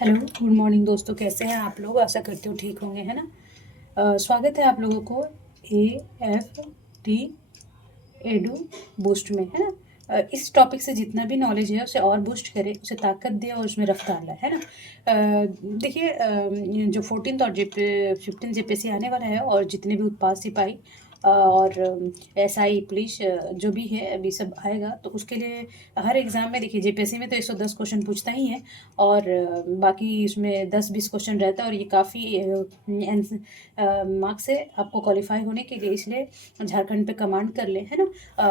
Hello, good morning दोस्तों। कैसे हैं आप लोग? आशा करती हूँ ठीक होंगे, है ना। स्वागत है आप लोगों को A F T edu boost में, है ना। इस टॉपिक से जितना भी नॉलेज है उसे और बूस्ट करे, उसे ताकत दे और उसमें रफ्तार लाए, है ना। देखिए, जो 14th और 15 जेपीएससी आने वाला है और जितने भी उत्पाद सिपाही और एसआई पुलिस जो भी है अभी सब आएगा, तो उसके लिए हर एग्ज़ाम में देखिए जेपीएससी में तो 110 क्वेश्चन पूछता ही है और बाकी उसमें 10-20 क्वेश्चन रहता है और ये काफ़ी मार्क्स है आपको क्वालिफाई होने के लिए, इसलिए झारखंड पे कमांड कर ले, है ना।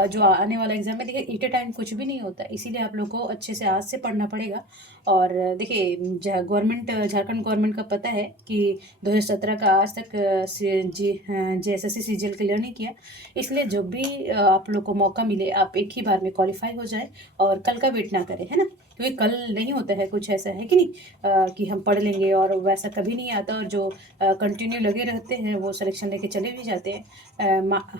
जो आने वाला एग्ज़ाम में देखिए एट ए टाइम कुछ भी नहीं होता, इसीलिए आप लोग को अच्छे से आज से पढ़ना पड़ेगा। और देखिए गवर्नमेंट झारखंड गवर्नमेंट का पता है कि 2017 का आज तक जेएसएससी सीजीएल क्लियर नहीं किया, इसलिए जब भी आप लोग को मौका मिले आप एक ही बार में क्वालिफाई हो जाए और कल का वेट ना करें, है ना। क्योंकि कल नहीं होता है कुछ ऐसा, है कि नहीं। कि हम पढ़ लेंगे और वैसा कभी नहीं आता, और जो कंटिन्यू लगे रहते हैं वो सिलेक्शन लेके चले भी जाते हैं।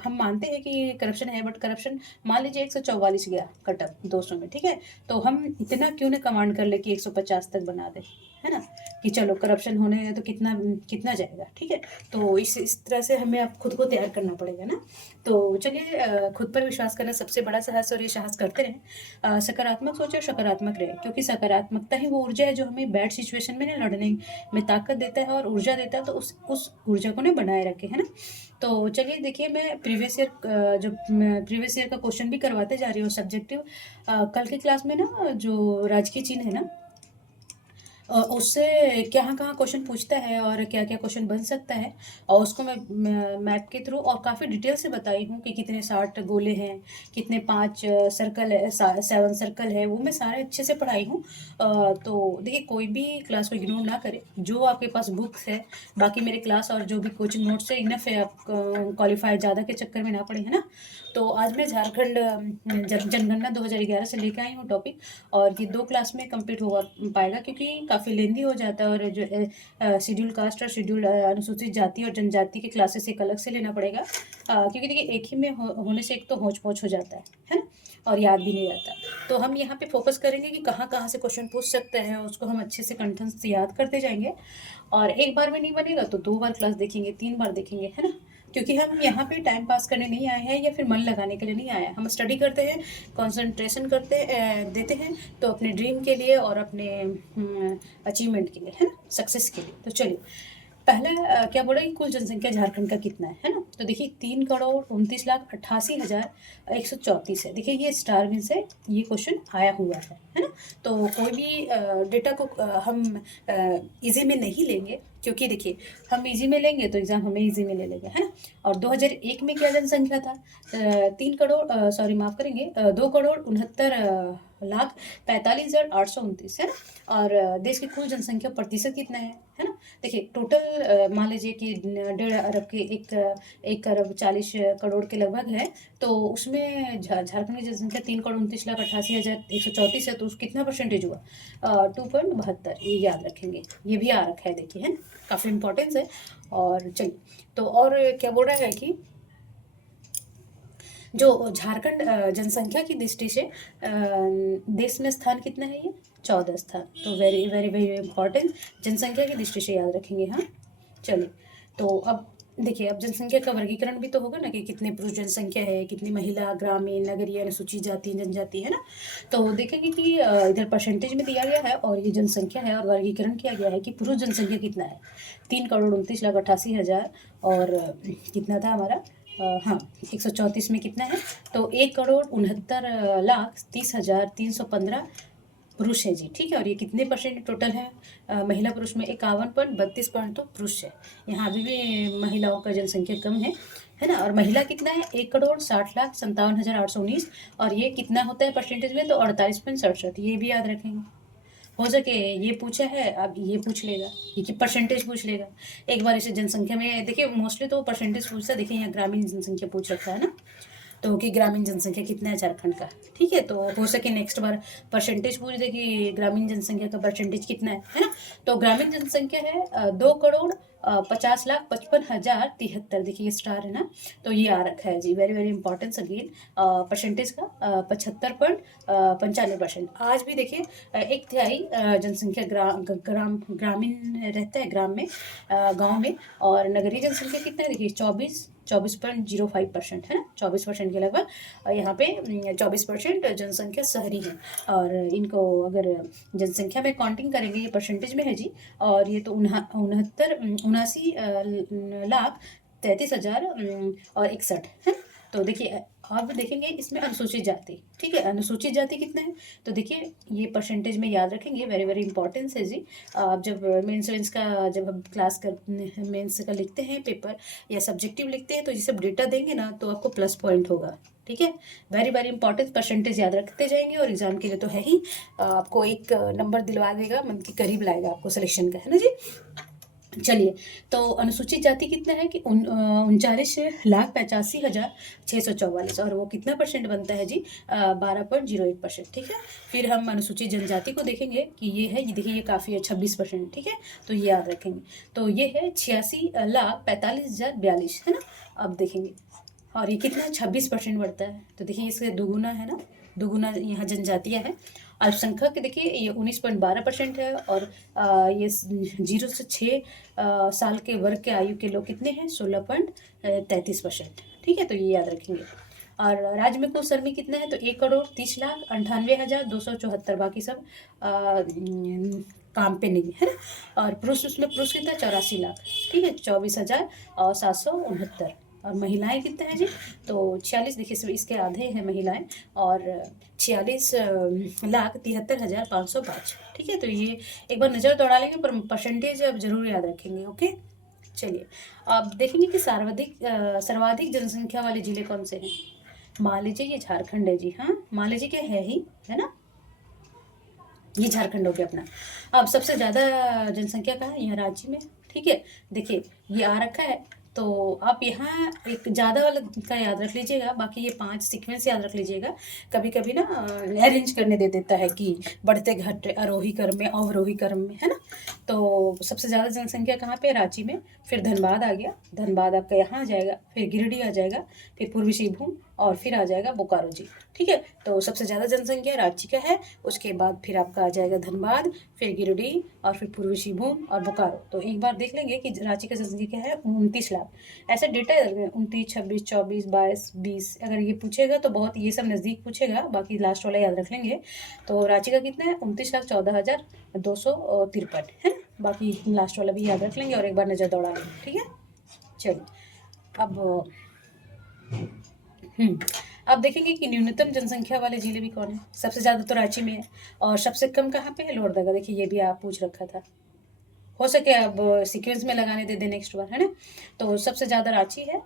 हम मानते हैं कि करप्शन है, बट करप्शन मान लीजिए 144 गया कट ऑफ 200 में, ठीक है। तो हम इतना क्यों ना कमांड कर ले कि 150 तक बना दे, है ना। कि चलो करप्शन होने है तो कितना कितना जाएगा, ठीक है। तो इस तरह से हमें अब खुद को तैयार करना पड़ेगा ना। तो चलिए, खुद पर विश्वास करना सबसे बड़ा साहस, और ये साहस करते रहें। सकारात्मक सोचे और सकारात्मक रहे, क्योंकि सकारात्मकता ही वो ऊर्जा है जो हमें बैड सिचुएशन में ना लड़ने में ताकत देता है और ऊर्जा देता है, तो उस ऊर्जा को ना बनाए रखे, है ना। तो चलिए देखिए, मैं प्रीवियस ईयर का क्वेश्चन भी करवाते जा रही हूँ सब्जेक्टिव। कल की क्लास में ना जो राजकीय चिन्ह है ना, उससे कहाँ-कहाँ क्वेश्चन पूछता है और क्या-क्या क्वेश्चन बन सकता है, और उसको मैं मैप के थ्रू और काफ़ी डिटेल से बताई हूँ कि कितने 60 गोले हैं, कितने 5 सर्कल है, 7 सर्कल है, वो मैं सारे अच्छे से पढ़ाई हूँ। तो देखिए, कोई भी क्लास को इग्नोर ना करें, जो आपके पास बुक्स है, बाकी मेरे क्लास और जो भी कोचिंग नोट्स है इनफ है, आप क्वालिफाई ज़्यादा के चक्कर में ना पड़े, है ना। तो आज मैं झारखंड जनगणना 2011 से लेकर आई हूँ टॉपिक, और ये 2 क्लास में कंप्लीट होगा पाएगा, क्योंकि काफ़ी लेंदी हो जाता है, और जो शेड्यूल कास्ट और शेड्यूल अनुसूचित जाति और जनजाति के क्लासेस एक अलग से लेना पड़ेगा, क्योंकि देखिए एक ही में होने से एक तो होच-पोच हो जाता है ना, और याद भी नहीं रहता। तो हम यहाँ पे फोकस करेंगे कि कहाँ-कहाँ से क्वेश्चन पूछ सकते हैं, उसको हम अच्छे से कंठस्थ से याद करते जाएँगे, और एक बार में नहीं बनेगा तो 2 बार क्लास देखेंगे, 3 बार देखेंगे, है ना। क्योंकि हम यहाँ पे टाइम पास करने नहीं आए हैं या फिर मन लगाने के लिए नहीं आए हैं, हम स्टडी करते हैं, कंसंट्रेशन देते हैं, तो अपने ड्रीम के लिए और अपने अचीवमेंट के लिए, है ना, सक्सेस के लिए। तो चलिए, पहला क्या बोला कि कुल जनसंख्या झारखंड का कितना है ना। तो देखिए 3,29,88,134 है। देखिए ये स्टार विन से ये क्वेश्चन आया हुआ है ना। तो कोई भी डेटा को हम इजी में नहीं लेंगे, क्योंकि देखिए हम इजी में लेंगे तो एग्ज़ाम हमें इजी में ले लेगा, है ना। और 2001 में क्या जनसंख्या था? 3 करोड़, सॉरी माफ़ करेंगे, 2,69,45,829, है ना। और देश की कुल जनसंख्या प्रतिशत कितना है ना। देखिए टोटल मान लीजिए कि 1.5 अरब के 1 अरब 40 करोड़ के लगभग है, तो उसमें झारखंड की जनसंख्या 3,29,88,134 है, तो उस कितना परसेंटेज हुआ? 2.72, ये याद रखेंगे, ये भी आ रखा है देखिए, है ना, काफ़ी इंपॉर्टेंस है। और चलिए, तो और क्या बोल रहा है कि जो झारखंड जनसंख्या की दृष्टि से देश में स्थान कितना है ये? 14 स्थान। तो वेरी वेरी वेरी इंपॉर्टेंट, जनसंख्या की दृष्टि से याद रखेंगे, हाँ। चलिए, तो अब देखिए, अब जनसंख्या का वर्गीकरण भी तो होगा ना, कि कितने पुरुष जनसंख्या है, कितनी महिला, ग्रामीण, नगरीय, अनुसूचित जाति, जनजाति, है ना। तो देखेंगे कि इधर परसेंटेज में दिया गया है और ये जनसंख्या है, और वर्गीकरण किया गया है कि पुरुष जनसंख्या कितना है। 3,29,88,000, और कितना था हमारा, हाँ, 134 में कितना है, तो 1,69,30,315 पुरुष है जी, ठीक है। और ये कितने परसेंट टोटल है? महिला पुरुष में 51.32 पॉइंट तो पुरुष है। यहाँ अभी भी महिलाओं का जनसंख्या कम है ना। और महिला कितना है? 1,60,57,819, और ये कितना होता है परसेंटेज में? तो 48.67, ये भी याद रखेंगे। हो सके ये पूछा है, अब ये पूछ लेगा, ये कि परसेंटेज पूछ लेगा। एक बार इसे जनसंख्या में देखिए, मोस्टली तो परसेंटेज पूछता है, देखिए यहाँ ग्रामीण जनसंख्या पूछ रखा है ना, तो कि ग्रामीण जनसंख्या कितना है झारखंड का, ठीक है। तो हो सके नेक्स्ट बार परसेंटेज पूछ दे कि ग्रामीण जनसंख्या का परसेंटेज कितना है ना। तो ग्रामीण जनसंख्या है 2 50,55,073। देखिए ये स्टार है ना, तो ये आ रखा है जी। Very very importance again percentage का 75.95%। आज भी देखिए 1/3 जनसंख्या ग्रामीण रहता है, ग्राम में, गांव में। और नगरीय जनसंख्या कितना है देखिए 24.05% है ना, 24% के लगभग। यहाँ पे 24% जनसंख्या शहरी है। और इनको अगर जनसंख्या में काउंटिंग करेंगे, ये परसेंटेज में है जी। और ये तो 79,33,061 है। तो देखिए अब देखेंगे इसमें अनुसूचित जाति, ठीक है, अनुसूचित जाति कितना है, तो देखिए ये परसेंटेज में याद रखेंगे। वेरी वेरी इंपॉर्टेंस है जी। आप जब मेंस का जब हम क्लास कर मेंस का लिखते हैं पेपर या सब्जेक्टिव लिखते हैं, तो ये सब डेटा देंगे ना तो आपको प्लस पॉइंट होगा, ठीक है। वेरी वेरी इंपॉर्टेंट, परसेंटेज याद रखते जाएंगे और एग्जाम के लिए तो है ही। आपको एक नंबर दिलवा देगा, मन के करीब लाएगा आपको सिलेक्शन का, है ना जी। चलिए, तो अनुसूचित जाति कितना है कि 39,85,644, और वो कितना परसेंट बनता है जी 12.08%, ठीक है। फिर हम अनुसूचित जनजाति को देखेंगे कि ये है, ये देखिए ये काफ़ी है 26%, ठीक है। तो ये याद रखेंगे। तो ये है 86,45,042 है ना। अब देखेंगे और ये कितना 26% बढ़ता है, तो देखिए इससे दुगुना है ना, दुगुना यहाँ जनजातियाँ हैं। अल्पसंख्यक देखिए ये 19.12% है। और ये 0 से 6 साल के वर्ग के आयु के लोग कितने हैं 16.33%, ठीक है। तो ये याद रखेंगे। और राज्य में कुल श्रमिक कितना है, तो 1,30,98,274। बाकी सब काम पे नहीं है ना। और पुरुष, उसमें पुरुष कितना 84 लाख, ठीक है, 24,769। और महिलाएं कितने हैं जी, तो 46, देखिए इसके आधे हैं महिलाएं। और 46,73,505, ठीक है। तो ये एक बार नज़र दौड़ा लेंगे, पर परसेंटेज अब जरूर याद रखेंगे, ओके। चलिए, अब देखेंगे कि सर्वाधिक जनसंख्या वाले जिले कौन से हैं। मान लीजिए ये झारखंड है जी, हाँ मान लीजिए कि है ही, है ना, ये झारखंड हो गया अपना। अब सबसे ज़्यादा जनसंख्या कहाँ है, यहाँ रांची में, ठीक है। देखिए ये आ रखा है, तो आप यहाँ एक ज़्यादा वाला का याद रख लीजिएगा, बाकी ये 5 सीक्वेंस याद रख लीजिएगा। कभी कभी ना अरेंज करने दे देता है कि बढ़ते घटते आरोही क्रम में, अवरोही क्रम में, है ना। तो सबसे ज़्यादा जनसंख्या कहाँ पे, रांची में। फिर धनबाद आ गया, धनबाद आपका यहाँ आ जाएगा। फिर गिरिडीह आ जाएगा, फिर पूर्वी सिंहभूम, और फिर आ जाएगा बोकारो जी, ठीक है। तो सबसे ज़्यादा जनसंख्या रांची का है, उसके बाद फिर आपका आ जाएगा धनबाद, फिर गिरिडीह, और फिर पूर्वी सिंहभूम और बोकारो। तो एक बार देख लेंगे कि रांची का जनसंख्या है 29 लाख। ऐसा डेटा 29, 26, 24, 22, 20, अगर ये पूछेगा तो बहुत ये सब नज़दीक पूछेगा, बाकी लास्ट वाला याद रख लेंगे। तो रांची का कितना है 29,14,253 है ना। बाकी लास्ट वाला भी याद रख लेंगे और एक बार नज़र दौड़ा लेंगे, ठीक है। चलिए, अब अब देखेंगे कि न्यूनतम जनसंख्या वाले जिले भी कौन है। सबसे ज़्यादा तो रांची में है, और सबसे कम कहाँ पे है, लोहरदगा। देखिए ये भी आप पूछ रखा था, हो सके अब सीक्वेंस में लगाने दे नेक्स्ट बार, है ना। तो सबसे ज़्यादा रांची है,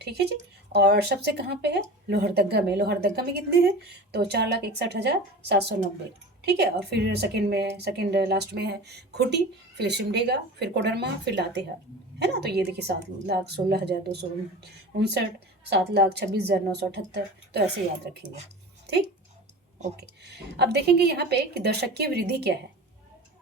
ठीक है जी। और सबसे कहाँ पे है, लोहरदगा में। लोहरदगा में कितने हैं, तो 4,61,790, ठीक है। और फिर सेकंड लास्ट में है खूंटी, फिर सिमडेगा, फिर कोडरमा, फिर लातेहार, है ना। तो ये देखिए 7,16,259, 7,26,978। तो ऐसे याद रखेंगे, ठीक, ओके। अब देखेंगे यहाँ पे कि दशकीय वृद्धि क्या है,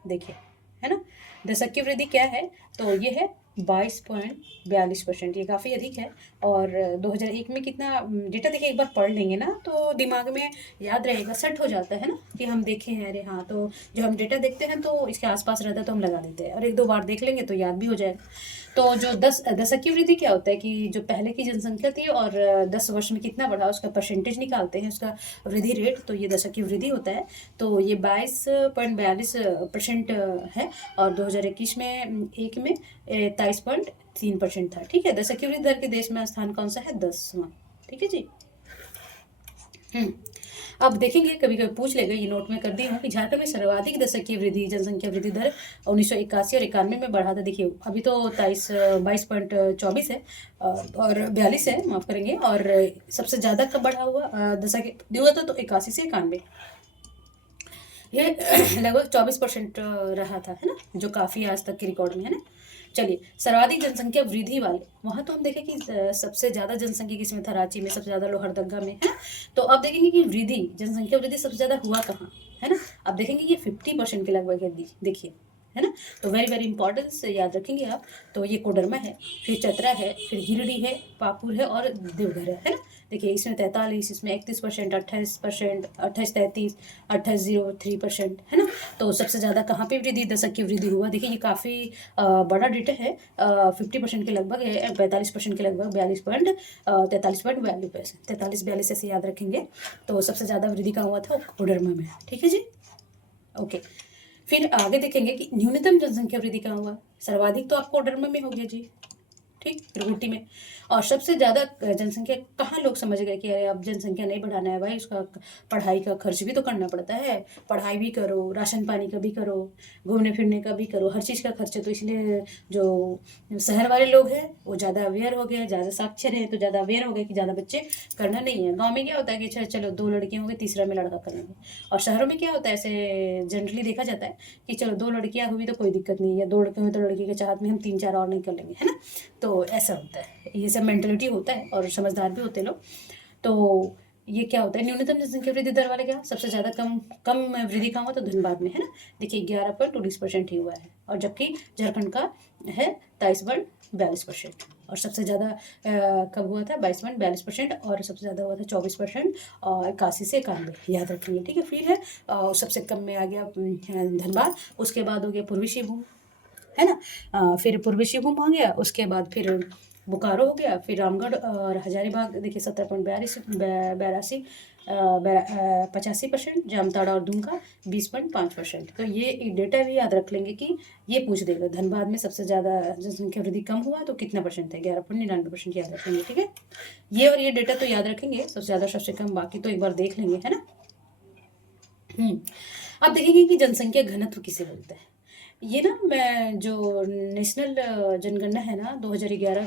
देखिए, है ना। दशकीय वृद्धि क्या है, तो ये है 22.42%, ये काफ़ी अधिक है। और 2001 में कितना डेटा देखिए, एक बार पढ़ लेंगे ना तो दिमाग में याद रहेगा, सेट हो जाता है ना कि हम देखे हैं, अरे हाँ। तो जो हम डेटा देखते हैं तो इसके आसपास रहता है तो हम लगा देते हैं, और 1-2 बार देख लेंगे तो याद भी हो जाएगा। तो जो दशकीय वृद्धि क्या होता है कि जो पहले की जनसंख्या थी और 10 वर्ष में कितना बढ़ा, उसका परसेंटेज निकालते हैं, उसका वृद्धि रेट, तो ये दशकीय वृद्धि होता है। तो ये 22.42% है। और 2021 में 23.3% था, ठीक है। दशकीय वृद्धि दर के देश में स्थान कौन सा है, 10वां, ठीक है जी। अब देखेंगे, कभी कभी पूछ लेगा, ये नोट में कर दी हूँ कि झारखंड में सर्वाधिक दशकीय वृद्धि जनसंख्या वृद्धि दर 1981 और 91 में बढ़ा था। देखिए अभी तो 22.24 है और 42 है, माफ़ करेंगे। और सबसे ज़्यादा कब बढ़ा हुआ दशकीय हुआ था, तो 81 से 91, ये लगभग 24% रहा था, है ना, जो काफ़ी आज तक के रिकॉर्ड में है ना। चलिए, सर्वाधिक जनसंख्या वृद्धि वाले, वहाँ तो हम देखें कि सबसे ज़्यादा जनसंख्या किसमें था, रांची में, सबसे ज़्यादा लोहरदगा में, है। तो अब देखेंगे कि जनसंख्या वृद्धि सबसे ज़्यादा हुआ कहाँ, है ना। अब देखेंगे ये 50% के लगभग है, देखिए है ना। तो वेरी वेरी इंपॉर्टेंस याद रखेंगे आप। तो ये कोडरमा है, फिर चतरा है, फिर गिरिडीह है, पाकुड़ है और देवघर है ना। देखिए इसमें 43, इसमें 31%, 28%, 28, 33, 28.03% है ना। तो सबसे ज़्यादा कहाँ पे वृद्धि, दशक की वृद्धि हुआ। देखिए ये काफ़ी बड़ा डेटा है, 50% के लगभग है, 45% के लगभग, 43.42 ऐसे याद रखेंगे। तो सबसे ज़्यादा वृद्धि कहाँ हुआ था, कोडरमा में। ठीक है जी, ओके। फिर आगे देखेंगे कि न्यूनतम जनसंख्या वृद्धि कहाँ हुआ। सर्वाधिक तो आपको कोडरमा में हो गया जी, ठीक, फिर ऊटी में। और सबसे ज़्यादा जनसंख्या कहाँ लोग समझ गए कि अरे अब जनसंख्या नहीं बढ़ाना है भाई, उसका पढ़ाई का खर्च भी तो करना पड़ता है, पढ़ाई भी करो, राशन पानी का भी करो, घूमने फिरने का भी करो, हर चीज़ का खर्च है। तो इसलिए जो शहर वाले लोग हैं वो ज़्यादा अवेयर हो गए, ज़्यादा साक्षर है, तो ज़्यादा अवेयर हो गए कि ज़्यादा बच्चे करना नहीं है। गाँव में क्या होता है कि अच्छा चलो 2 लड़कियाँ होंगी, तीसरा में लड़का करेंगे। और शहरों में क्या होता है, ऐसे जनरली देखा जाता है कि चलो 2 लड़कियाँ हुई तो कोई दिक्कत नहीं है, 2 लड़के हुए तो लड़की के चाहत में हम 3-4 और नहीं कर लेंगे, है ना। तो ऐसा होता है, ये सब मेंटलिटी होता है और समझदार भी होते हैं लोग। तो ये क्या होता है, न्यूनतम जनसंख्या वृद्धि दर वाले क्या, सबसे ज़्यादा कम कम वृद्धि कहाँ हुआ, तो धनबाद में, है ना। देखिए 11.19% ही हुआ है, और जबकि झारखंड का है 23.42%। और सबसे ज़्यादा कब हुआ था, 22.42%, और सबसे ज़्यादा हुआ था 24%, और 81 से 91 याद रखेंगे। ठीक है, फिर है सबसे कम में आ गया धनबाद, उसके बाद हो गया पूर्वी सिंहभूम, है ना। फिर पूर्वी सिंहभूम आ गया, उसके बाद फिर बोकारो हो गया, फिर रामगढ़ और हजारीबाग देखिए 17.82 85%, जामताड़ा और दुमका 20.5%। तो ये डेटा भी याद रख लेंगे कि ये पूछ देगा धनबाद में सबसे ज़्यादा जनसंख्या वृद्धि कम हुआ तो कितना परसेंट है, 11.99% याद रखेंगे। ठीक है, ये और ये डेटा तो याद रखेंगे, सबसे ज़्यादा सबसे कम, बाकी तो एक बार देख लेंगे, है ना। अब देखेंगे कि जनसंख्या घनत्व किसे बोलते हैं। ये ना मैं जो नेशनल जनगणना है ना 2011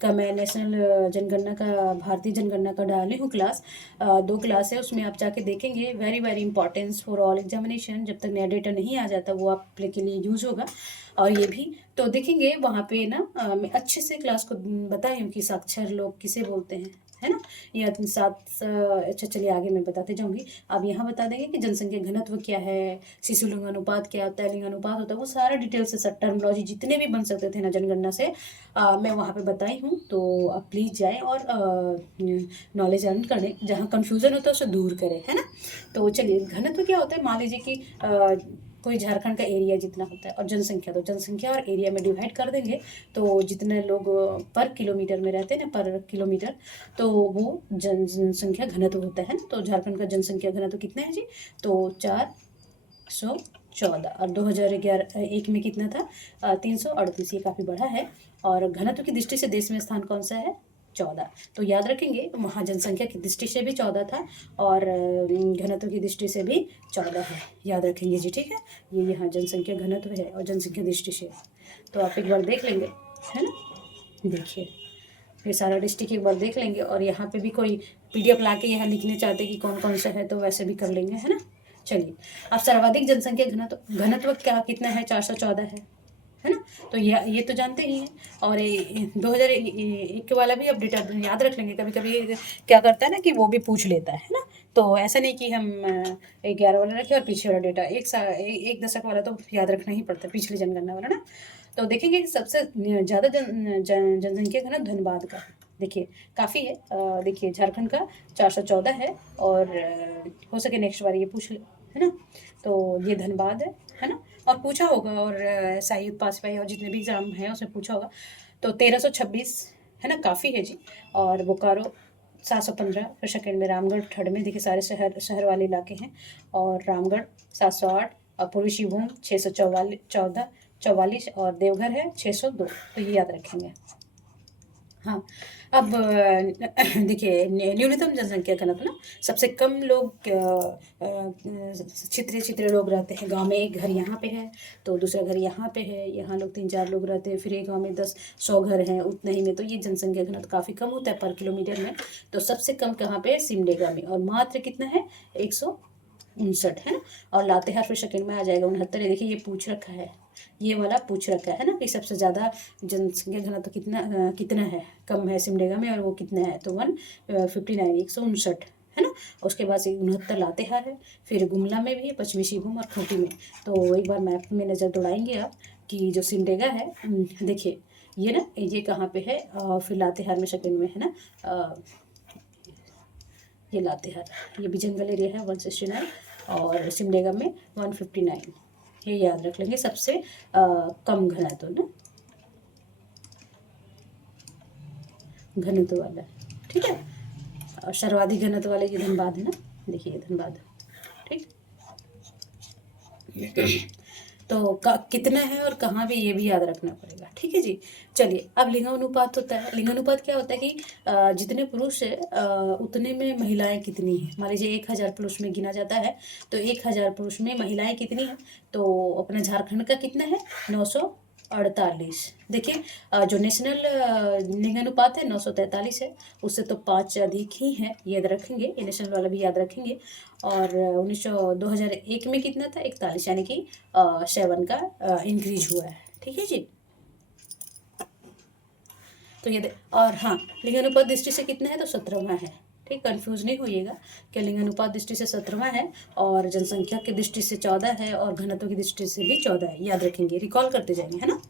का, मैं नेशनल जनगणना का, भारतीय जनगणना का डाली हूँ क्लास, 2 क्लास है उसमें, आप जाके देखेंगे। Very very importance for all examination, जब तक नया डेटा नहीं आ जाता वो आप के लिए यूज होगा। और ये भी तो देखेंगे वहाँ पे ना, मैं अच्छे से क्लास को बताई हूँ कि साक्षर लोग किसे बोलते हैं, है ना। ये साथ अच्छा चलिए आगे मैं बताते जाऊँगी। अब यहाँ बता देंगे कि जनसंख्या घनत्व क्या है, शिशु लिंग अनुपात क्या होता है, लिंग अनुपात होता है, वो सारा डिटेल से सब टर्मिनोलॉजी जितने भी बन सकते थे ना जनगणना से, मैं वहाँ पे बताई हूँ। तो आप प्लीज़ जाएँ और नॉलेज अर्न करें, जहाँ कन्फ्यूज़न होता है उसे दूर करें, है ना। तो चलिए घनत्व क्या होता है, मान लीजिए कि कोई झारखंड का एरिया जितना होता है और जनसंख्या, तो जनसंख्या और एरिया में डिवाइड कर देंगे, तो जितने लोग पर किलोमीटर में रहते हैं ना, पर किलोमीटर, तो वो जनसंख्या घनत्व होता है ना। तो झारखंड का जनसंख्या घनत्व कितना है जी, तो 414, और 2011 में कितना था, 338, ये काफ़ी बड़ा है। और घनत्व की दृष्टि से देश में स्थान कौन सा है, 14। तो याद रखेंगे वहाँ जनसंख्या की दृष्टि से भी 14 था, और घनत्व की दृष्टि से भी 14 है, याद रखेंगे जी। ठीक है, ये यहाँ जनसंख्या घनत्व है और जनसंख्या दृष्टि से, तो आप एक बार देख लेंगे, है ना। देखिए ये सारा डिस्ट्रिक्ट एक बार देख लेंगे, और यहाँ पे भी कोई PDF ला के यहाँ लिखने चाहते कि कौन कौन सा है, तो वैसे भी कर लेंगे, है ना। चलिए, अब सर्वाधिक जनसंख्या घनत्व घनत्व क्या कितना है, 414 है ना। तो ये तो जानते ही हैं। और 2001 वाला भी अपडेट याद रख लेंगे, कभी कभी क्या करता है ना कि वो भी पूछ लेता है ना। तो ऐसा नहीं कि हम 11 वाला रखें और पीछे वाला डेटा, एक दशक वाला तो याद रखना ही पड़ता है, पिछली जनगणना वाला ना। तो देखेंगे कि सबसे ज़्यादा जनसंख्या घनत्व धनबाद का, देखिए काफ़ी है। देखिए झारखंड का 414 है, और हो सके नेक्स्ट बार ये पूछ ले, है ना। तो ये धनबाद है ना। और पूछा होगा, और SI पास पाई और जितने भी एग्ज़ाम हैं उसमें पूछा होगा। तो 1326 है ना, काफ़ी है जी। और बोकारो 715, फिर सेकेंड में रामगढ़, थर्ड में, देखिए सारे शहर वाले इलाके हैं। और रामगढ़ 708, और पूर्वी सिंहभूम 644, और देवघर है 602। तो ये याद रखेंगे। हाँ, अब देखिए न्यूनतम जनसंख्या घनत्व ना, सबसे कम लोग छितरे छितरे लोग रहते हैं। गांव में एक घर यहाँ पे है, तो दूसरा घर यहाँ पे है, यहाँ लोग 3-4 लोग रहते हैं, फिर एक गांव में 10-100 घर हैं उतने ही में, तो ये जनसंख्या घनत्व काफ़ी कम होता है पर किलोमीटर में। तो सबसे कम कहाँ पे, सिमडेगा में, और मात्र कितना है, 159, है ना। और लातेहार फिर सेकेंड में आ जाएगा 69। देखिए ये पूछ रखा है, ये वाला पूछ रखा है ना कि सबसे ज़्यादा जनसंख्या घनत्व कितना है, कम है सिमडेगा में, और वो कितना है, तो 159, 159, है ना। उसके बाद से 69 लातेहार है, फिर गुमला में भी है, पश्चिमी सिंहभूम और खूंटी में। तो एक बार मैप में नज़र दौड़ाएंगे आप कि जो सिमडेगा है, देखिए ये ना, ये कहाँ पे है, फिर लातेहार में सेकंड में है ना, ये लातेहार, ये भी जंगल एरिया है 169, और सिमडेगा में 159। ये याद रख लेंगे, सबसे कम घनत्व ना, घनत्व वाला, ठीक है। और सर्वाधिक घनत्व वाले ये धनबाद है ना, देखिए ये धनबाद, ठीक। तो कितना है और कहाँ पे, ये भी याद रखना पड़ेगा, ठीक है जी। चलिए, अब लिंगानुपात होता है। लिंगानुपात क्या होता है कि जितने पुरुष है उतने में महिलाएं कितनी हैं। मान लीजिए 1000 पुरुष में गिना जाता है, तो 1000 पुरुष में महिलाएं कितनी हैं, तो अपना झारखंड का कितना है, 948। देखिए जो नेशनल लिंगानुपात है 943 है, उससे तो 5 अधिक ही है, याद रखेंगे, ये नेशनल वाला भी याद रखेंगे। और 2001 में कितना था, 41, यानी कि 7 का इंक्रीज हुआ है, ठीक है जी। तो ये और हाँ, लिंगानुपात दृष्टि से कितना है, तो 17वां है, ठीक। कंफ्यूज नहीं होइएगा कि लिंगानुपात दृष्टि से 17वां है, और जनसंख्या की दृष्टि से 14 है, और घनत्व की दृष्टि से भी 14 है, याद रखेंगे, रिकॉल करते जाएंगे, है ना।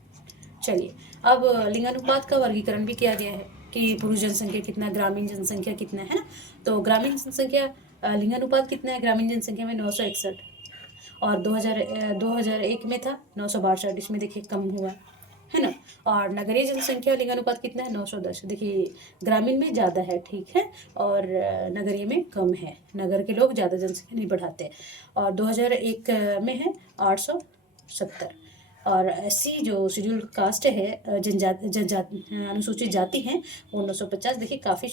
चलिए, अब लिंगानुपात का वर्गीकरण भी किया गया है कि पुरुष जनसंख्या कितना, ग्रामीण जनसंख्या कितना है ना। तो ग्रामीण जनसंख्या लिंगानुपात कितना है ग्रामीण जनसंख्या में, 961, और 2001 में था 962, इसमें देखिए कम हुआ है ना। और नगरीय जनसंख्या लिंगानुपात कितना है, 910, देखिए ग्रामीण में ज़्यादा है, ठीक है, और नगरीय में कम है, नगर के लोग ज़्यादा जनसंख्या नहीं बढ़ाते। और 2001 में है 870। और ऐसी जो शेड्यूल कास्ट है, जनजाति अनुसूचित जाति हैं, वो 950। देखिए काफ़ी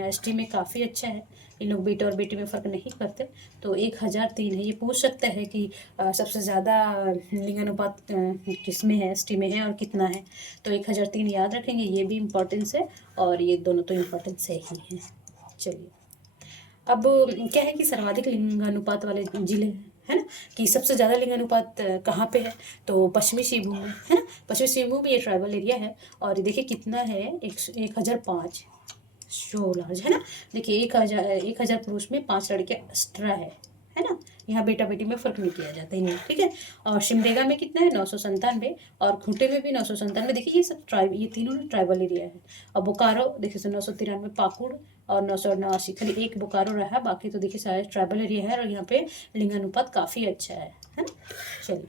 एसटी में काफ़ी अच्छा है, इन लोग बेटे और बेटी में फ़र्क नहीं करते। तो 1003 है। ये पूछ सकता है कि सबसे ज़्यादा लिंगानुपात किस में है, एसटी में है, और कितना है, तो 1003 याद रखेंगे, ये भी इम्पोर्टेंस है, और ये दोनों तो इम्पोर्टेंस है ही हैं। चलिए, अब क्या है कि सर्वाधिक लिंगानुपात वाले जिले है ना, कि सबसे ज़्यादा लिंगानुपात कहाँ पे है, तो पश्चिमी सिंहभूम में, है ना। पश्चिमी सिंहभूम ये ट्राइबल एरिया है, और देखिए कितना है, 1005, शो लार्ज है ना। देखिए 1000 पुरुष में 5 लड़कियाँ एक्स्ट्रा है ना। यहाँ बेटा बेटी में फ़र्क नहीं किया जाता इन्हें, ठीक है। और सिमडेगा में कितना है, 997, और खूंटे में भी 997। देखिए ये सब ये तीनों ट्राइबल एरिया है। और बोकारो देखिए 993, पाकुड़ और 989, खाली एक बोकारो रहा, बाकी तो देखिए सारे ट्राइबल एरिया है, और यहाँ पे लिंगानुपात काफ़ी अच्छा है ना। चलिए,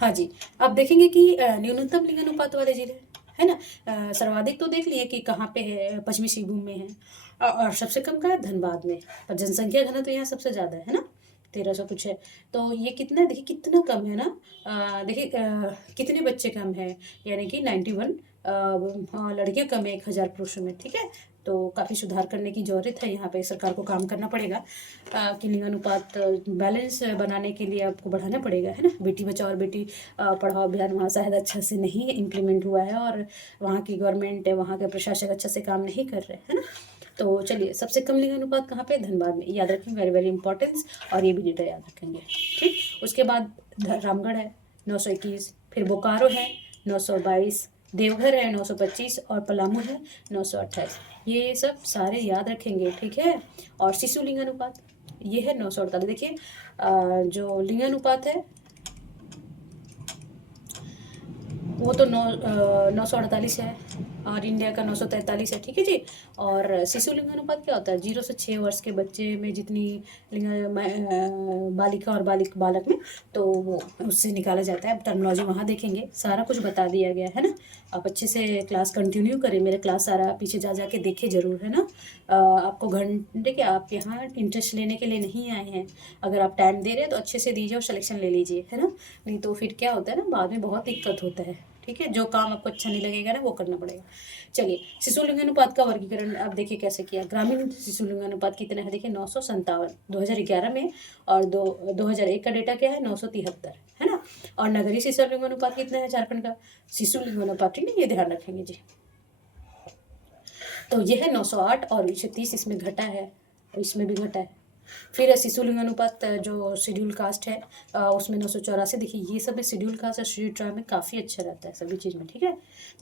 हाँ जी, आप देखेंगे कि न्यूनतम लिंगानुपात वाले जिले है ना। सर्वाधिक तो देख लिए कि कहाँ पे है, पश्चिमी सिंहभूम में है, और सबसे कम का है धनबाद में, पर जनसंख्या घनत्व तो यहाँ सबसे ज़्यादा है ना, 1300 कुछ है। तो ये कितना है, देखिए कितना कम है ना। देखिए कितने बच्चे कम है, यानी कि 91 लड़कियाँ कम है 1000 पुरुषों में, ठीक है। तो काफ़ी सुधार करने की ज़रूरत है, यहाँ पे सरकार को काम करना पड़ेगा कि लिंगानुपात बैलेंस बनाने के लिए आपको बढ़ाना पड़ेगा, है ना। बेटी बचाओ और बेटी पढ़ाओ अभियान वहाँ शायद अच्छा से नहीं इम्प्लीमेंट हुआ है, और वहाँ की गवर्नमेंट, वहाँ के प्रशासक अच्छा से काम नहीं कर रहे, है ना। तो चलिए, सबसे कम लिंगानुपात कहाँ पे, धनबाद में, याद रखेंगे, वेरी वेरी इंपॉर्टेंस, और ये भी डेटा याद रखेंगे, ठीक। उसके बाद रामगढ़ है 921, फिर बोकारो है 922, देवघर है 925, और पलामू है 928। ये सब सारे याद रखेंगे, ठीक है। और शिशु लिंगानुपात ये है 948। देखिए जो लिंगानुपात है वो तो 948 है, और इंडिया का 943 है, ठीक है जी। और शिशु लिंगानुपात क्या होता है, 0 से 6 वर्ष के बच्चे में जितनी बालिका और बालक में, तो वो उससे निकाला जाता है। अब टर्मिनोलॉजी वहाँ देखेंगे, सारा कुछ बता दिया गया है ना। आप अच्छे से क्लास कंटिन्यू करें, मेरे क्लास सारा पीछे जा के देखे ज़रूर, है ना। आपको घंटे के, आप यहाँ इंटरेस्ट लेने के लिए नहीं आए हैं, अगर आप टाइम दे रहे हैं तो अच्छे से दीजिए और सिलेक्शन ले लीजिए, है ना। नहीं तो फिर क्या होता है ना, बाद में बहुत दिक्कत होता है, ठीक है। जो काम आपको अच्छा नहीं लगेगा ना, वो करना पड़ेगा। चलिए, शिशु लिंगानुपात का वर्गीकरण अब देखिए कैसे किया। ग्रामीण शिशु लिंगानुपात कितना है, देखिए 957 2011 में, और 2001 का डेटा क्या है, 973, है ना। और नगरीय शिशु लिंगानुपात कितना है झारखंड का, शिशु लिंगानुपात, ठीक है, ये ध्यान रखेंगे जी। तो ये है 908, और 130 इसमें घटा है, और इसमें भी घटा है, फिर शिशु लिंगानुपात जो शेड्यूल कास्ट है उसमें 984। देखिए ये सब में शेड्यूल कास्ट और शेड्यूल ट्राइब में काफ़ी अच्छा रहता है सभी चीज़ में, ठीक है।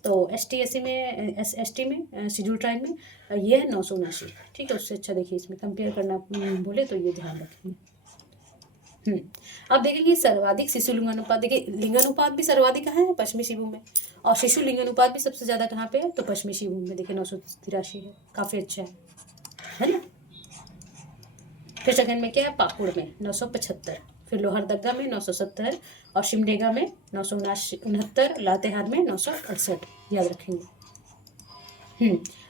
तो ST SC में ST में शेड्यूल ट्राइब में ये है 979, ठीक है। उससे अच्छा देखिए इसमें कंपेयर करना बोले तो ये ध्यान रखेंगे। अब देखेंगे सर्वाधिक शिशु लिंगानुपात। देखिए लिंगानुपात भी सर्वाधिक कहाँ है, पश्चिमी सिंहभूम में, और शिशु लिंगानुपात भी सबसे ज़्यादा कहाँ पे है, तो पश्चिमी सिंहभूम में। देखिए 983 है, काफ़ी अच्छा है ना। फिर सेकंड में क्या है, पाकुड़ में 975, फिर लोहरदगा में 970 और सिमडेगा में 969, लातेहार में 968, याद रखेंगे।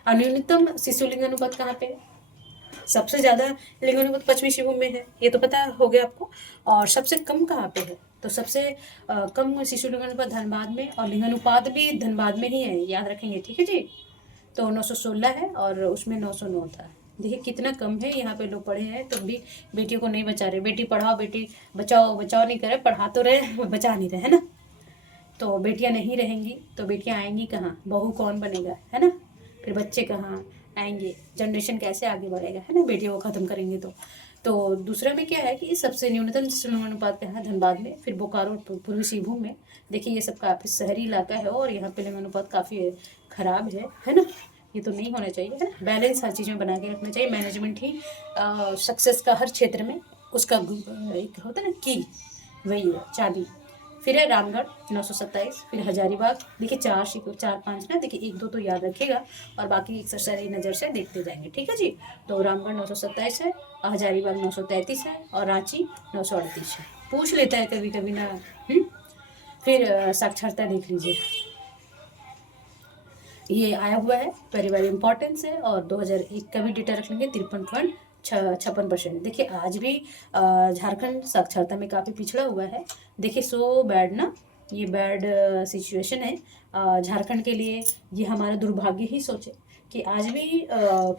और न्यूनतम शिशु लिंगानुपात कहाँ पे है, सबसे ज़्यादा लिंगानुपात पश्चिमी सिंहभूम में है, ये तो पता हो गया आपको। और सबसे कम कहाँ पे है, तो सबसे कम शिशु लिंगानुपात धनबाद में, और लिंगानुपात भी धनबाद में ही है, याद रखेंगे, ठीक है जी। तो 916 है और उसमें 909 था। देखिए कितना कम है, यहाँ पे लोग पढ़े हैं तो भी बेटियों को नहीं बचा रहे। बेटी पढ़ाओ, बेटी बचाओ, बचाओ नहीं करे, पढ़ा तो रहे, बचा नहीं रहे, है ना। तो बेटियाँ नहीं रहेंगी तो बेटियाँ आएंगी कहाँ, बहू कौन बनेगा, है ना। फिर बच्चे कहाँ आएंगे, जनरेशन कैसे आगे बढ़ेगा, है ना, बेटियों को ख़त्म करेंगे तो दूसरा में क्या है कि सबसे न्यूनतम लिंगानुपात क्या है, धनबाद में, फिर बोकारो पूर्वी सिंहभूम में। देखिए ये सब काफ़ी शहरी इलाका है और यहाँ पे लिंगानुपात काफ़ी खराब है ना। ये तो नहीं होना चाहिए, है ना। बैलेंस हर चीज़ में बना के रखना चाहिए। मैनेजमेंट ही सक्सेस का हर क्षेत्र में उसका एक होता है ना की, वही है चाबी। फिर है रामगढ़ 927, फिर हजारीबाग। देखिए 4 5 ना, देखिए 1 2 तो याद रखिएगा और बाकी एक्सरसाइज नज़र से देखते जाएंगे, ठीक है जी। तो रामगढ़ 927 है, हजारीबाग 933 है और रांची 938 है। पूछ लेता है कभी कभी ना। फिर साक्षरता देख लीजिए, ये आया हुआ है, वेरी वेरी इंपॉर्टेंस है। और 2001 का भी डेटा रख लेंगे, 53.56%। देखिए आज भी झारखंड साक्षरता में काफ़ी पिछड़ा हुआ है। देखिए सो बैड ना, ये बैड सिचुएशन है झारखंड के लिए। ये हमारा दुर्भाग्य ही सोचे कि आज भी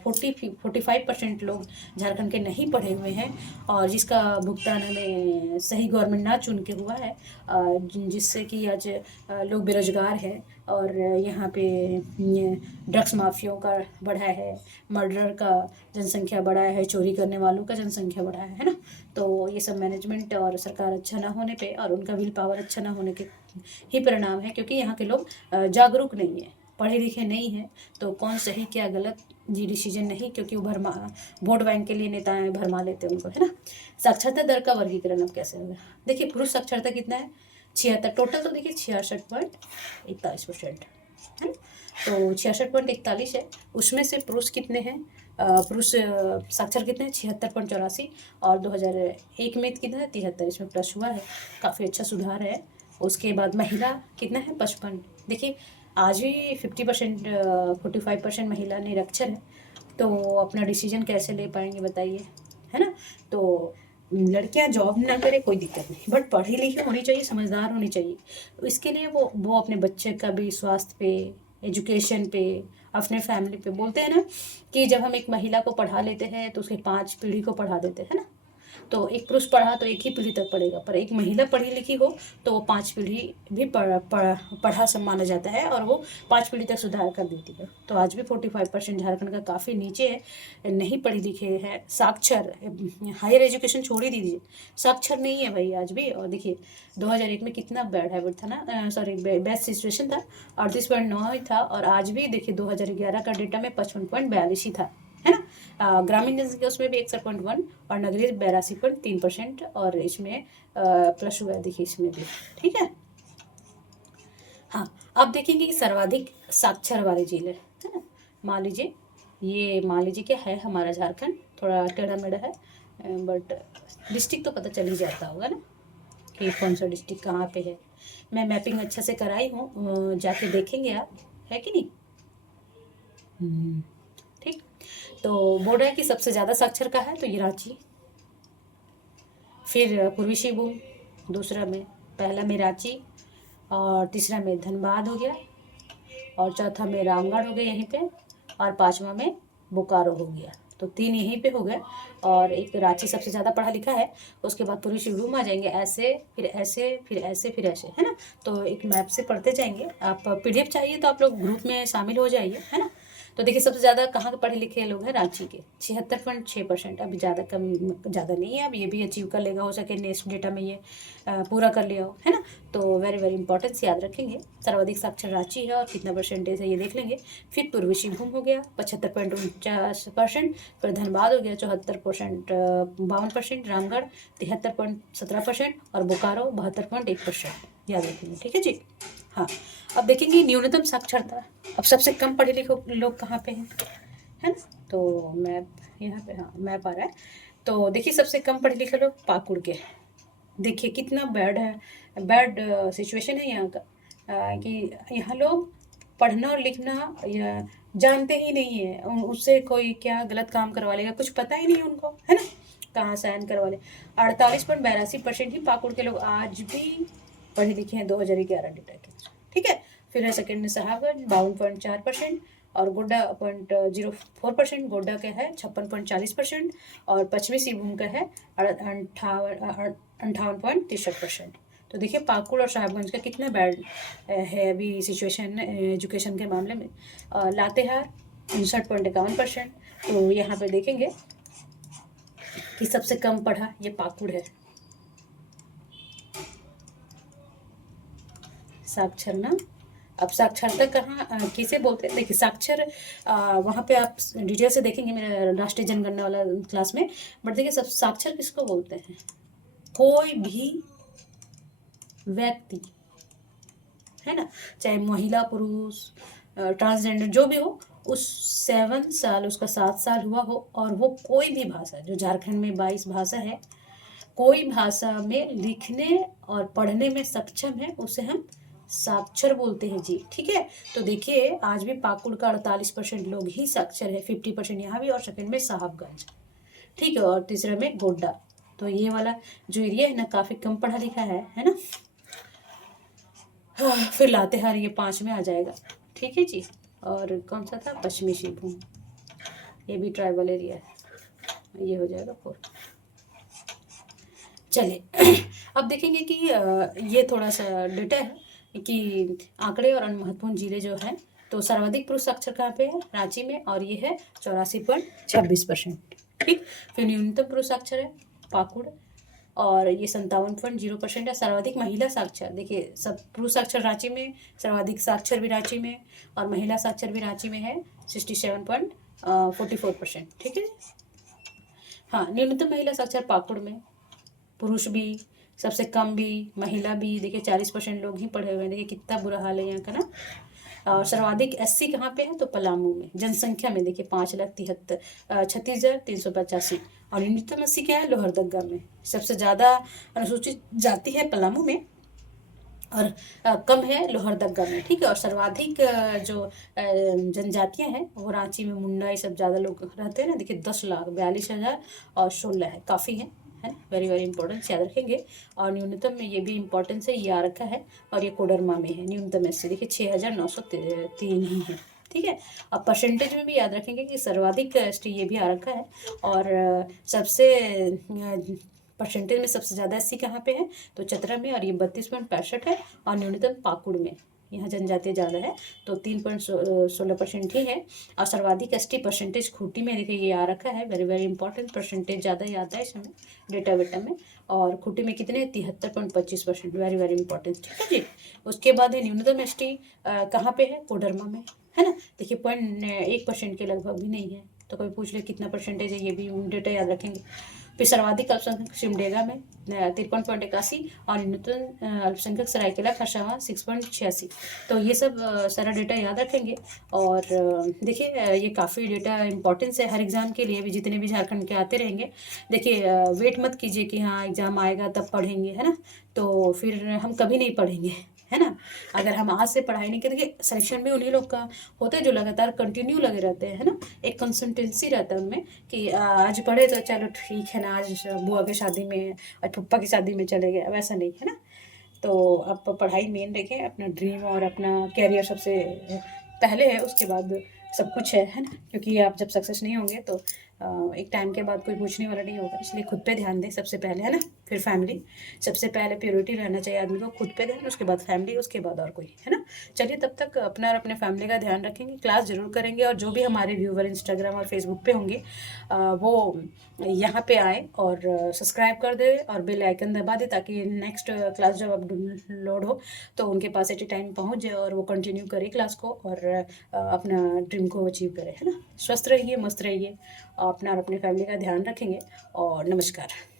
45% लोग झारखंड के नहीं पढ़े हुए हैं, और जिसका भुगतान हमें सही गवर्नमेंट ना चुन के हुआ है, जिससे कि आज लोग बेरोजगार हैं। और यहाँ पे ड्रग्स माफियों का बढ़ा है, मर्डर का जनसंख्या बढ़ा है, चोरी करने वालों का जनसंख्या बढ़ा है ना। तो ये सब मैनेजमेंट और सरकार अच्छा ना होने पे और उनका विल पावर अच्छा ना होने के ही परिणाम है, क्योंकि यहाँ के लोग जागरूक नहीं है, पढ़े लिखे नहीं हैं। तो कौन सही क्या गलत ये डिसीजन नहीं, क्योंकि वो वोट बैंक के लिए नेताएं भरमा लेते हैं उनको, है ना। साक्षरता दर का वर्गीकरण अब कैसे होगा। देखिए पुरुष साक्षरता कितना है, 76 टोटल, तो देखिए 66.41% है ना। तो 66.41 है, उसमें से पुरुष कितने हैं, पुरुष साक्षर कितने हैं, 76.84, और 2001 में कितना है, 73, इसमें प्लस हुआ है, काफ़ी अच्छा सुधार है। उसके बाद महिला कितना है, 55। देखिए आज भी 50% 45% महिला निरक्षर है, तो अपना डिसीजन कैसे ले पाएंगे बताइए, है ना। तो लड़कियां जॉब ना करे कोई दिक्कत नहीं, बट पढ़ी लिखी होनी चाहिए, समझदार होनी चाहिए। तो इसके लिए वो अपने बच्चे का भी स्वास्थ्य पे, एजुकेशन पे, अपने फैमिली पे, बोलते हैं ना कि जब हम एक महिला को पढ़ा लेते हैं तो उसके 5 पीढ़ी को पढ़ा देते हैं ना। तो एक पुरुष पढ़ा तो एक ही पीढ़ी तक पढ़ेगा, पर एक महिला पढ़ी लिखी हो तो वो 5 पीढ़ी भी पढ़ा सब माना जाता है, और वो 5 पीढ़ी तक सुधार कर देती है। तो आज भी 45% झारखंड का काफ़ी नीचे है, नहीं पढ़ी लिखे है, साक्षर, हायर एजुकेशन छोड़ ही दीजिए, साक्षर नहीं है भाई आज भी। और देखिए 2001 में कितना बैड हैबिट था ना, सॉरी बैड सिचुएशन था, 38.9 ही था, और आज भी देखिए 2011 का डेटा में 55.42 ही था, है ना। ग्रामीण जनसंख्या उसमें भी 61.1 और नगरीय 82.3%, और इसमें प्लस हुआ है, देखिए इसमें भी, ठीक है। हाँ अब देखेंगे कि सर्वाधिक साक्षर वाले जिले, है ना। मान लीजिए क्या है, हमारा झारखंड थोड़ा टेढ़ा मेढ़ा है, बट डिस्ट्रिक्ट तो पता चल ही जाता होगा ना कि कौन सा डिस्ट्रिक्ट कहाँ पे है। मैं मैपिंग अच्छा से कराई हूँ, जाके देखेंगे आप, है कि नहीं। ठीक, तो बोल रहा है कि सबसे ज़्यादा साक्षर का है तो ये रांची, फिर पूर्वी सिंहभूम दूसरा में, पहला में रांची, और तीसरा में धनबाद हो गया, और चौथा में रामगढ़ हो गया यहीं पे, और पांचवा में बोकारो हो गया। तो 3 यहीं पे हो गए, और एक रांची सबसे ज़्यादा पढ़ा लिखा है। उसके बाद पूर्वी सिंहभूम आ जाएंगे, ऐसे फिर ऐसे फिर ऐसे फिर ऐसे, है ना। तो एक मैप से पढ़ते जाएंगे। आप PDF चाहिए तो आप लोग ग्रुप में शामिल हो जाइए, है ना। तो देखिए सबसे ज़्यादा कहाँ के पढ़े लिखे लोग हैं, रांची के 76.6%। अभी ज़्यादा कम ज़्यादा नहीं है, अब ये भी अचीव कर लेगा, हो सके नेक्स्ट डेटा में ये पूरा कर लिया हो, है ना। तो वेरी वेरी इंपॉर्टेंस याद रखेंगे। सर्वाधिक साक्षर रांची है और कितना परसेंटेज है ये देख लेंगे। फिर पूर्वी सिंहभूम हो गया 75.49%, फिर धनबाद हो गया 74.52%, रामगढ़ 73.17% और बोकारो 72.1%, याद रखेंगे, ठीक है जी। हाँ, अब देखेंगे न्यूनतम साक्षरता। अब सबसे कम पढ़े लिखे लोग कहाँ पे हैं, है ना। तो मैप यहाँ पे, हाँ मैप आ रहा है। तो देखिए सबसे कम पढ़े लिखे लोग पाकुड़ के। देखिए कितना बैड है, बैड सिचुएशन है यहाँ का, कि यहाँ लोग पढ़ना और लिखना या जानते ही नहीं है। उससे कोई क्या गलत काम करवा लेगा, कुछ पता ही नहीं उनको, है ना, कहाँ साइन करवा ले। 48.82% ही पाकुड़ के लोग आज भी पढ़े लिखे हैं 2011 डेटा के, ठीक है। फिर है सेकेंड में साहबगंज 52.4% और गोड्डा 0.04%, गोड्डा का है 56.40% और पश्चिमी सिंहभूम का है 58.63%। तो देखिए पाकुड़ और साहबगंज का कितना बैड है अभी सिचुएशन एजुकेशन के मामले में। लातेहार 59.51%। तो यहाँ पे देखेंगे कि सबसे कम पढ़ा ये पाकुड़ है। साक्षर ना, अब साक्षरता कहाँ किसे बोलते हैं, देखिए साक्षर वहाँ पे आप डिटेल से देखेंगे मेरे राष्ट्रीय जनगणना वाला क्लास में। बट देखिए सब साक्षर किसको बोलते हैं, कोई भी व्यक्ति, है ना, चाहे महिला पुरुष ट्रांसजेंडर जो भी हो, उस 7 साल उसका 7 साल हुआ हो और वो कोई भी भाषा, जो झारखंड में 22 भाषा है, कोई भाषा में लिखने और पढ़ने में सक्षम है, उसे हम साक्षर बोलते हैं जी, ठीक है। तो देखिए आज भी पाकुड़ का 48% लोग ही साक्षर है, 50% यहाँ भी, और सेकंड में साहबगंज, ठीक है, और तीसरे में गोड्डा। तो ये वाला जो एरिया है ना काफ़ी कम पढ़ा लिखा है ना। हाँ, फिर लातेहार ये 5 में आ जाएगा, ठीक है जी। और कौन सा था, पश्चिमी सिंहभूम, ये भी ट्राइबल एरिया है, ये हो जाएगा 4। चलिए अब देखेंगे कि ये थोड़ा सा डेटा है कि आंकड़े और अन्य महत्वपूर्ण जिले जो हैं। तो सर्वाधिक पुरुष साक्षर कहाँ पे है, रांची में, और ये है 84.26%, ठीक। फिर न्यूनतम पुरुष साक्षर है पाकुड़ और ये 57.0% है। सर्वाधिक महिला साक्षर, देखिए सब पुरुष साक्षर रांची में, सर्वाधिक साक्षर भी रांची में और महिला साक्षर भी रांची में है 67.44%, ठीक है। हाँ, न्यूनतम महिला साक्षर पाकुड़ में, पुरुष भी, सबसे कम भी, महिला भी, देखिए 40% लोग ही पढ़े हुए हैं, देखिए कितना बुरा हाल है यहाँ का ना। और सर्वाधिक एससी कहाँ पे है, तो पलामू में, जनसंख्या में देखिए 5,73,385, और न्यूनतम एससी क्या है, लोहरदगा में। सबसे ज़्यादा अनुसूचित जाति है पलामू में और कम है लोहरदगा में, ठीक है। और सर्वाधिक जो जनजातियां हैं वो रांची में, मुंडा, ये सब ज़्यादा लोग रहते हैं ना, देखिए 10,42,000 और 16 है, काफ़ी है ना, वेरी वेरी इंपॉर्टेंस याद रखेंगे। और न्यूनतम में ये भी इंपॉर्टेंस है, ये आ रखा है, और ये कोडरमा में है न्यूनतम एससी, देखिए 6,903 ही है, ठीक है। अब परसेंटेज में भी याद रखेंगे कि सर्वाधिक एसटी ये भी आ रखा है, और सबसे परसेंटेज में सबसे ज़्यादा एससी कहाँ पे है, तो चतरा में, और ये 32.65 है, और न्यूनतम पाकुड़ में, यहाँ जनजातीय ज़्यादा है तो 3.16% ही है। और सर्वाधिक एसटी परसेंटेज खूंटी में, देखिए ये आ रखा है, वेरी वेरी इंपॉर्टेंट, परसेंटेज ज़्यादा ही आता है इसमें डेटा वेटा में। और खूंटी में कितने, 73.25%, वेरी वेरी इंपॉर्टेंट, ठीक है जी। उसके बाद है न्यूनतम एसटी कहाँ पे है, कोडरमा में, है ना, देखिए 0.1% के लगभग भी नहीं है। तो कोई पूछ ले कितना परसेंटेज है, ये भी डेटा याद रखेंगे। फिर सर्वाधिक अल्पसंख्यक सिमडेगा में 53.81 और न्यूनतम अल्पसंख्यक सरायकेला खरसावां 6.86। तो ये सब सारा डेटा याद रखेंगे। और देखिए ये काफ़ी डेटा इंपॉर्टेंस है हर एग्ज़ाम के लिए भी, जितने भी झारखंड के आते रहेंगे। देखिए वेट मत कीजिए कि हाँ एग्ज़ाम आएगा तब पढ़ेंगे, है ना, तो फिर हम कभी नहीं पढ़ेंगे, है ना। अगर हम आज से पढ़ाई नहीं करेंगे, सिलेक्शन में उन्हीं लोग का होते हैं जो लगातार कंटिन्यू लगे रहते हैं, है ना, एक कंसिस्टेंसी रहता है उनमें कि आज पढ़े तो चलो ठीक है ना, आज बुआ की शादी में और पप्पा की शादी में चले गए, वैसा नहीं है ना। तो आप पढ़ाई मेन रखें, अपना ड्रीम और अपना कैरियर सबसे पहले है, उसके बाद सब कुछ है ना। क्योंकि आप जब सक्सेस नहीं होंगे तो एक टाइम के बाद कोई पूछने वाला नहीं होगा, इसलिए खुद पे ध्यान दें सबसे पहले, है ना, फिर फैमिली। सबसे पहले प्योरिटी रहना चाहिए आदमी को, खुद पे ध्यान, उसके बाद फैमिली, उसके बाद और कोई, है ना। चलिए तब तक अपना और अपने फैमिली का ध्यान रखेंगे, क्लास ज़रूर करेंगे, और जो भी हमारे व्यूवर इंस्टाग्राम और फेसबुक पे होंगे वो यहाँ पे आए और सब्सक्राइब कर दे और बेल आइकन दबा दे, ताकि नेक्स्ट क्लास जब अपलोड हो तो उनके पास एट ए टाइम पहुँच जाए और वो कंटिन्यू करे क्लास को और अपना ड्रीम को अचीव करे, है ना। स्वस्थ रहिए, मस्त रहिए, अपना और अपने फैमिली का ध्यान रखेंगे, और नमस्कार।